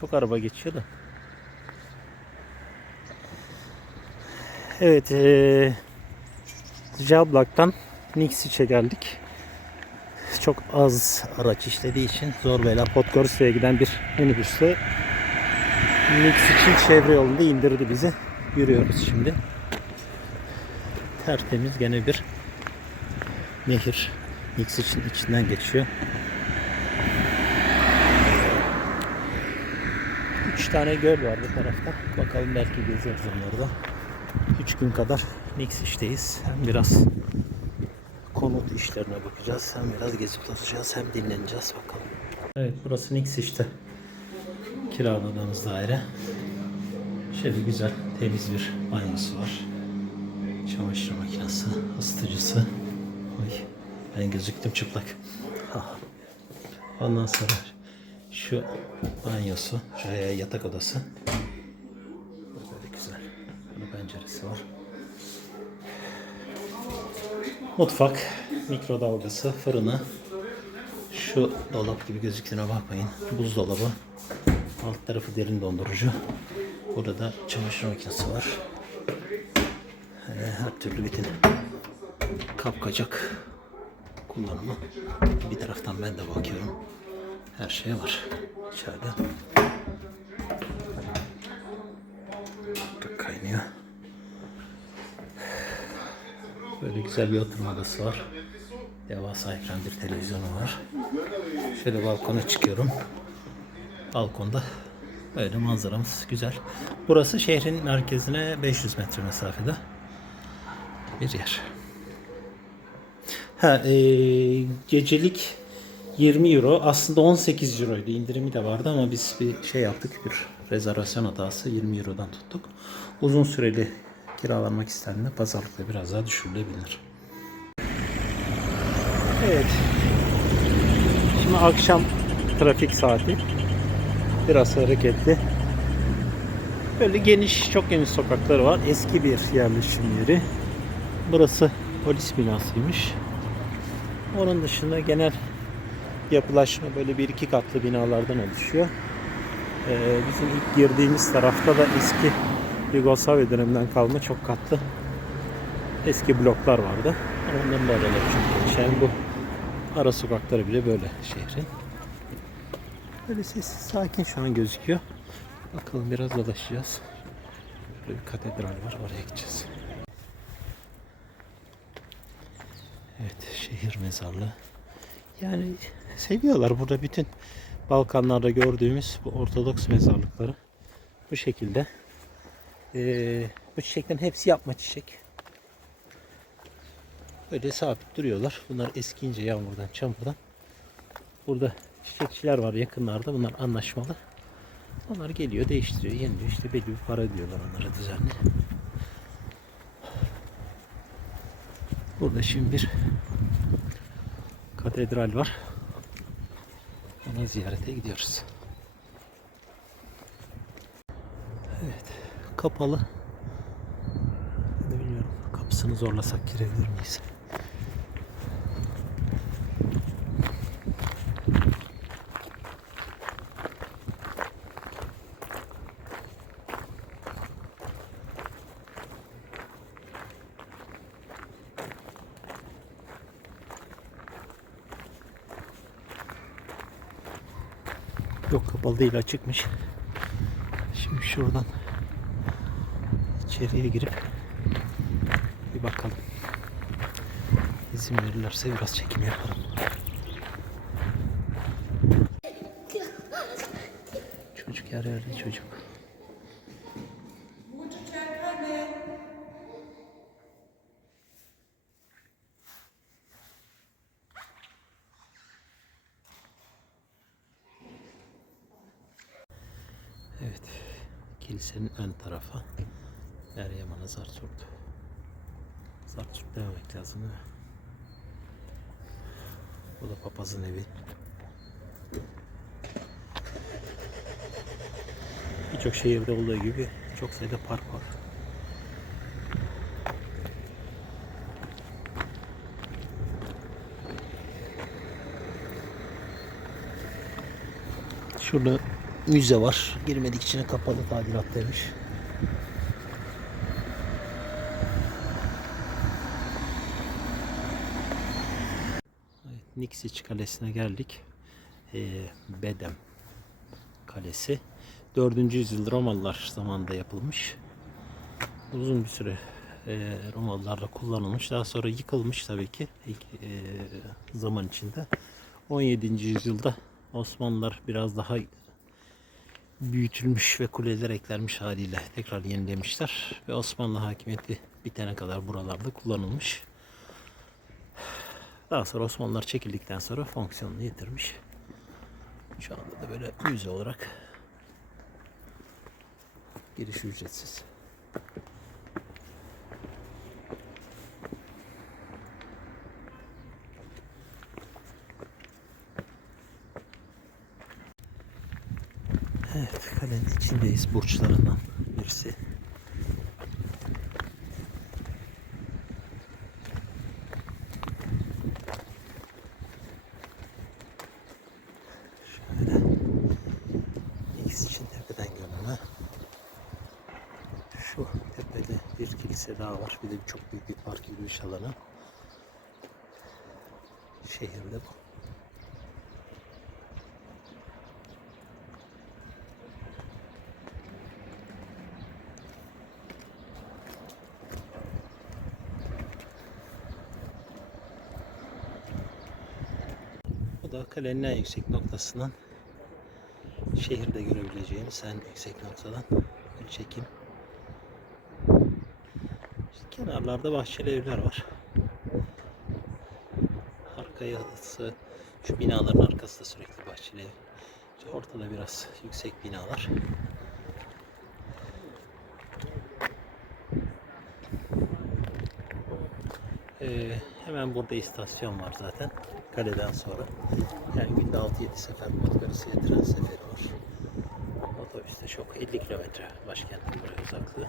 Çok araba geçiyor da. Evet. Ee, Jablak'tan Nixiç'e geldik. Çok az araç işlediği için zor bela Podgorica'ya giden bir minibüste Nixiç'in çevre yolunda indirdi bizi. Yürüyoruz şimdi. Tertemiz gene bir nehir Nixiç'in içinden geçiyor. Üç tane göl var bu tarafta. Bakalım belki gezeriz onları da. Üç gün kadar Nixiç'teyiz. Hem biraz konut işlerine bakacağız. Hem biraz gezip tozacağız. Hem dinleneceğiz bakalım. Evet burası Nixiç'te. Kiraladığımız daire. Şöyle güzel temiz bir banyosu var. Çamaşır makinesi, ısıtıcısı. Oy, ben gözüktüm çıplak. Ondan sonra şu banyosu, şuraya yatak odası. Böyle güzel. Burada penceresi var. Mutfak, mikrodalgası, fırını. Şu dolap gibi gözüktüğüne bakmayın. Buzdolabı. Alt tarafı derin dondurucu. Burada da çamaşır makinesi var. Ee, her türlü bütün kapkacak kullanımı. Bir taraftan ben de bakıyorum. Her şey var içeride. Bak kaynıyor. Böyle güzel bir oturma odası var. Devasa ekran bir televizyonu var. Şöyle balkona çıkıyorum. Balkonda böyle manzaramız güzel. Burası şehrin merkezine 500 metre mesafede bir yer. Ha, e, gecelik 20 euro. Aslında 18 euroydu. İndirimi de vardı ama biz bir şey yaptık. Bir rezervasyon hatası 20 eurodan tuttuk. Uzun süreli kiralanmak istendiğinde pazarlıkla biraz daha düşürülebilir. Evet. Şimdi akşam trafik saati. Biraz hareketli. Böyle geniş, çok geniş sokakları var. Eski bir yerleşim yeri. Burası polis binasıymış. Onun dışında genel yapılaşma böyle bir iki katlı binalardan oluşuyor. Ee, bizim ilk girdiğimiz tarafta da eski Yugoslavya döneminden kalma çok katlı eski bloklar vardı. Onların da araları çok geniş. Yani bu ara sokakları bile böyle şehrin. Böyle sessiz sakin şu an gözüküyor. Bakalım biraz dolaşacağız. Böyle bir katedral var oraya gideceğiz. Evet şehir mezarlığı. Yani seviyorlar burada bütün Balkanlarda gördüğümüz bu Ortodoks mezarlıkları bu şekilde. Ee, bu çiçeklerin hepsi yapma çiçek. Böyle sabit duruyorlar. Bunlar eskiyince yağmurdan, çamurdan. Burada çiçekçiler var yakınlarda. Bunlar anlaşmalı. Onlar geliyor, değiştiriyor, yeniliyor. İşte belli bir para diyorlar onlara düzenli. Burada şimdi bir katedral var. Ona ziyarete gidiyoruz. Evet, kapalı. Bilmiyorum. Kapısını zorlasak girebilir miyiz? Yok kapalı değil açıkmış. Şimdi şuradan içeriye girip bir bakalım. İzin verirlerse biraz çekim yaparım. Çocuk yer yerde çocuk. Evet. Kilisenin ön tarafı. Meryem Ana Zarçurt. Zarçurt dememek lazım değil mi? Bu da papazın evi. Birçok şehirde olduğu gibi çok sayıda park var. Şurada müze var. Girmedik içine kapalı tadilattaymış. Evet, Niksiç Kalesi'ne geldik. Ee, Bedem Kalesi. 4. yüzyıl Romalılar zamanında yapılmış. Uzun bir süre e, Romalılarla kullanılmış. Daha sonra yıkılmış tabii ki ilk e, zaman içinde. 17. yüzyılda Osmanlılar biraz daha büyütülmüş ve kuleler eklenmiş haliyle tekrar yenilemişler. Ve Osmanlı hakimiyeti bitene kadar buralarda kullanılmış. Daha sonra Osmanlılar çekildikten sonra fonksiyonunu yitirmiş. Şu anda da böyle müze olarak giriş ücretsiz. Evet, kalenin içindeyiz burçlarından birisi. Şöyle ikisi için tepeden görünme. Şu tepede bir kilise daha var. Bir de çok büyük bir park bir alanı. Şehirde bu. Da kalenin en yüksek noktasından şehirde görebileceğimiz en yüksek noktadan bir çekim. İşte kenarlarda bahçeli evler var. Arkası şu binaların arkası da sürekli bahçeli ev. İşte ortada biraz yüksek binalar. Ee, hemen burada istasyon var zaten. Kaleden sonra. Yani günde 6-7 sefer Podgorica'ya tren seferi var. Otobüste çok 50 kilometre başkentin buraya uzaklığı.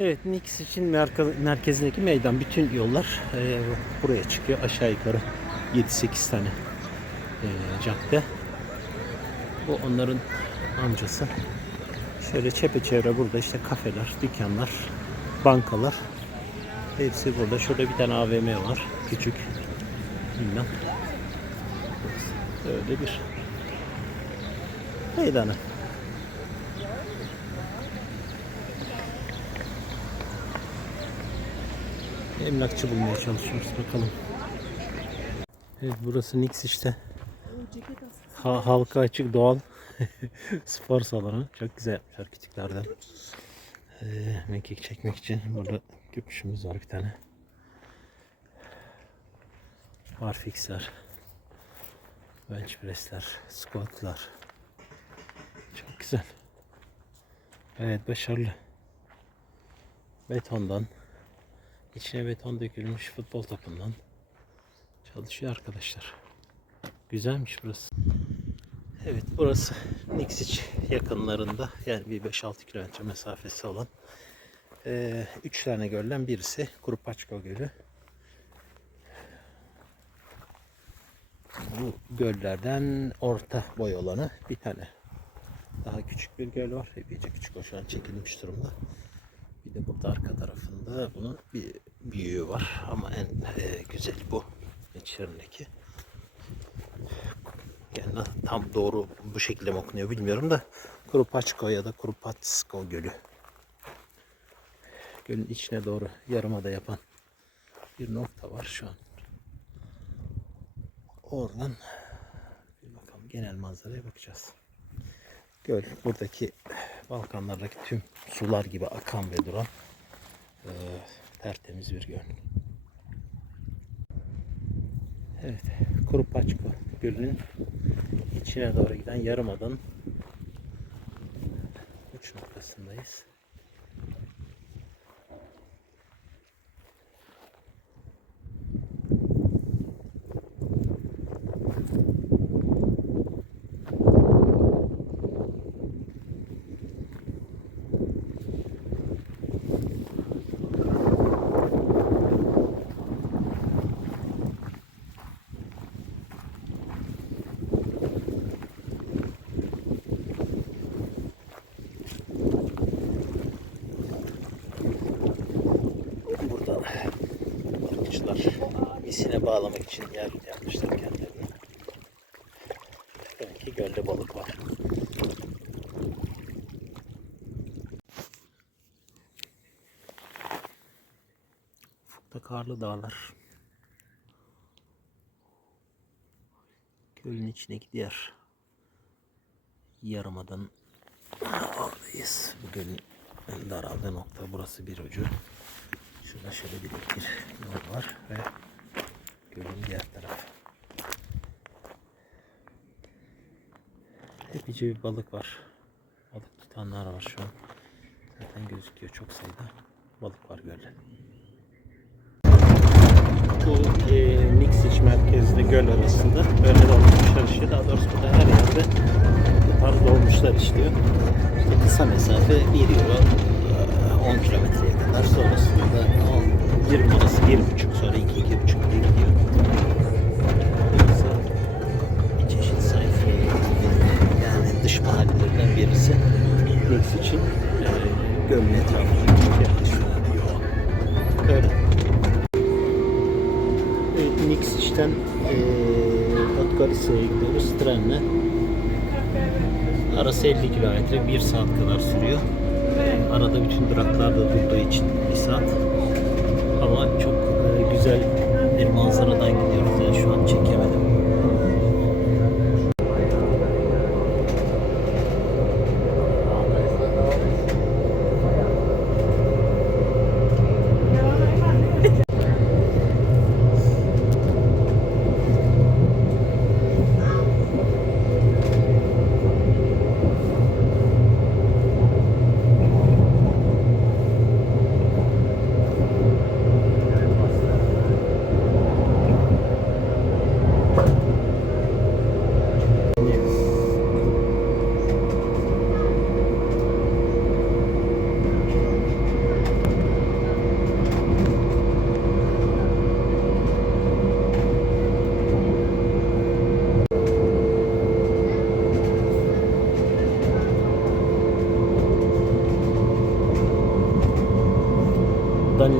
Evet, Nix için merke- merkezindeki meydan bütün yollar e, buraya çıkıyor. Aşağı yukarı 7-8 tane e, cadde. Bu onların amcası. Şöyle çepeçevre burada işte kafeler, dükkanlar, bankalar. Hepsi burada. Şurada bir tane AVM var. Küçük. Bilmem. Öyle bir meydanı. Emlakçı bulmaya çalışıyoruz bakalım. Evet burası Nix işte. Ha, halka açık doğal spor salonu. Çok güzel yapmışlar küçüklerden. Ee, mekik çekmek için burada köpüşümüz var bir tane. Barfixler. Bench pressler. Squatlar. Çok güzel. Evet başarılı. Betondan içine beton dökülmüş futbol topundan çalışıyor arkadaşlar. Güzelmiş burası. Evet burası Niksic yakınlarında yani bir 5-6 kilometre mesafesi olan 3 tane gölden birisi Kurupaçko Gölü. Bu göllerden orta boy olanı bir tane daha küçük bir göl var. Epeyce küçük o şu an çekilmiş durumda. Bir de burada arka tarafında bunun bir büyüğü var ama en e, güzeli bu içerisindeki. Yani tam doğru bu şekilde mi okunuyor bilmiyorum da Kurupaçko ya da Kurupatsko Gölü. Gölün içine doğru yarımada yapan bir nokta var şu an. Oradan bir bakalım genel manzaraya bakacağız. Göl buradaki Balkanlardaki tüm sular gibi akan ve duran eee, tertemiz bir göl. Evet, Kurupaçko Gölü'nün içine doğru giden yarımadanın uç noktasındayız. Bağlamak için yer yapmışlar kendilerine. Demek ki gölde balık var. Ufukta karlı dağlar. Gölün içindeki diğer yarımadan oradayız. Bu gölün en daraldığı nokta burası bir ucu. Şurada şöyle bir bir yol var ve diğer tarafı. Epeyce bir balık var. Balık tutanlar var şu an. Zaten gözüküyor çok sayıda balık var gölde. Bu e, Niksiç merkezli göl arasında böyle dolmuşlar işliyor. Daha doğrusu burada her yerde bu tarz dolmuşlar işliyor. İşte kısa mesafe 1 euro Podgorica'ya gidiyoruz trenle. Arası 50 kilometre, 1 saat kadar sürüyor. Arada bütün duraklar da durduğu için 1 saat. Ama çok eee, güzel bir manzaradan gidiyoruz. Yani şu an çekemedim.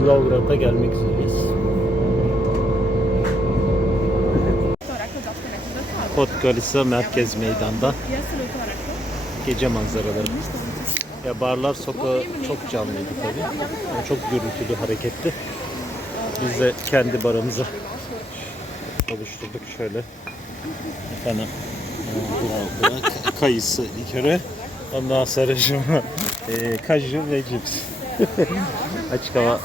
Danilograd'a gelmek üzereyiz. Podgorica Merkez Meydan'da gece manzaraları. Ya barlar sokağı çok canlıydı tabii. Yani çok gürültülü, hareketli. Biz de kendi barımızı oluşturduk şöyle. Efendim. e, kayısı likörü. Ondan sonra şu e, kaju ve cips. Açık hava.